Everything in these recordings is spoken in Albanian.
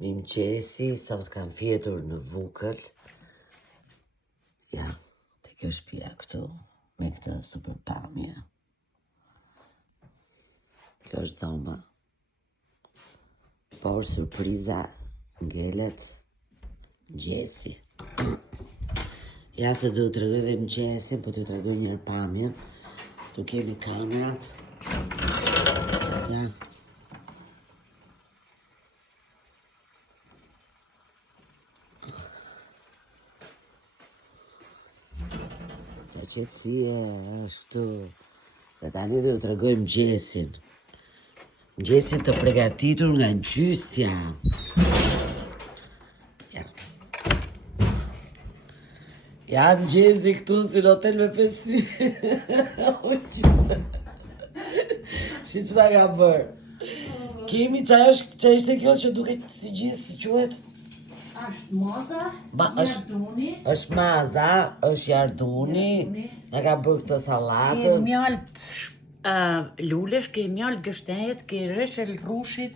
Mirëmëngjesi, sot kam fjetur në Vukël. Ja, te kjo shtëpia këtu, me këtë super pamje. Kjo është dhoma. Por surpriza ngelet mëngjesi. Ja se do të tregoj dhe mëngjesin, po të tregoj njërë pamjen. Tu kemi kamerat. Ja. Qetësie është këtu. Dhe tani do të tregoj mëngjesin. Mëngjesin të përgatitur nga gjystja. Ja. Ja mëngjesi këtu si në hotel me 5 sy. Si që ta ka bërë. Kemi që ishte kjo që duket si gjithë si quhet. Është maza, jarduni. Është maza, është jarduni. Na ka bërë këtë Ke sallatën. mjalt lulesh, ke mjalt gështenjet, ke rreshel rrushit,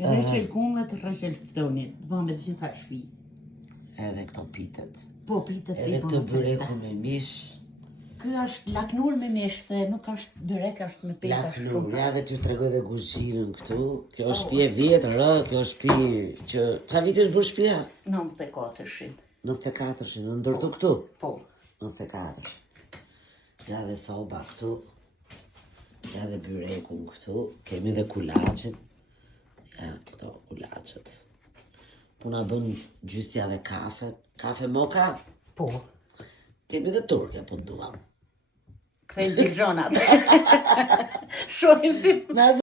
rreshel kumët, rreshel ftonit. Bëmë të gjitha shpi. Edhe këto pitet. Po, pitet Edhe këtë byreku me mish. Ky është laknur me mish, se nuk është byrek, është me peta Laknur, shumë. ja dhe t'ju tregoj dhe kuzhinën këtu. Kjo është shtëpi e vjetër, kjo është shtëpi që... Qa viti është bërë shtëpia? 94-shin. 94-shin, në ndërtu këtu? Po. 94. Ja dhe soba këtu. Ja dhe byrekun këtu. Kemi dhe kulachin. Ja, këto kulachet. Puna bën gjystja dhe kafe. Kafe moka? Po. Kemi dhe turke, po duam. Kthejmë të gjonat. Shohim si...